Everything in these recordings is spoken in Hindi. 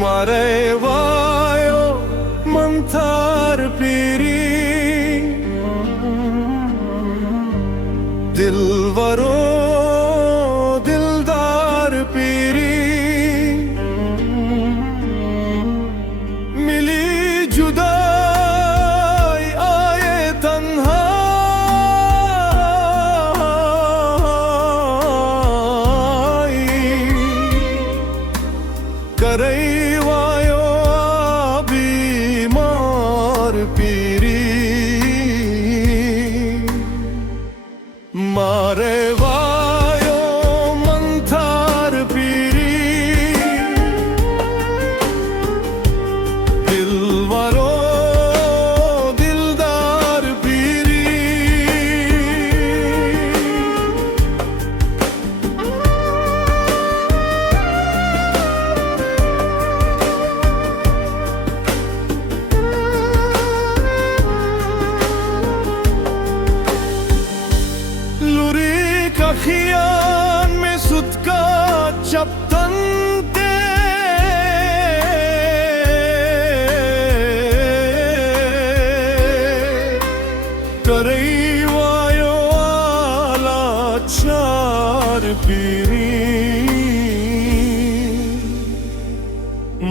मारे वायो मंथार पीरी दिलवरो दिलदार पीरी मिली जुदाई आए तन्हाई करई वायो बीमार पीरी मारे वायो मंथार पीरी दिलवरो दिलदार पीरी लुरी कखियान में सुतका चपतनते करई वायो आला चार पीरी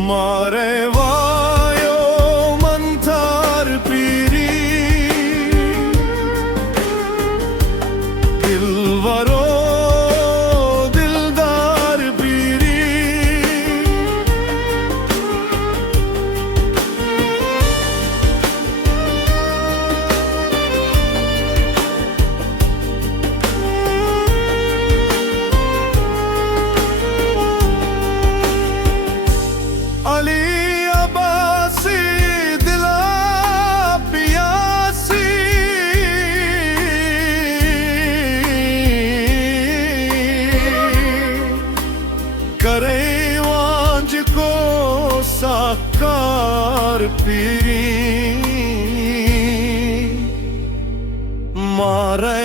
मारे वायो मंथार पीरी दिलवरो दिलदार पीरी अली अब्बासी दिला पियासी करे वांझ को साकार पीरी मारे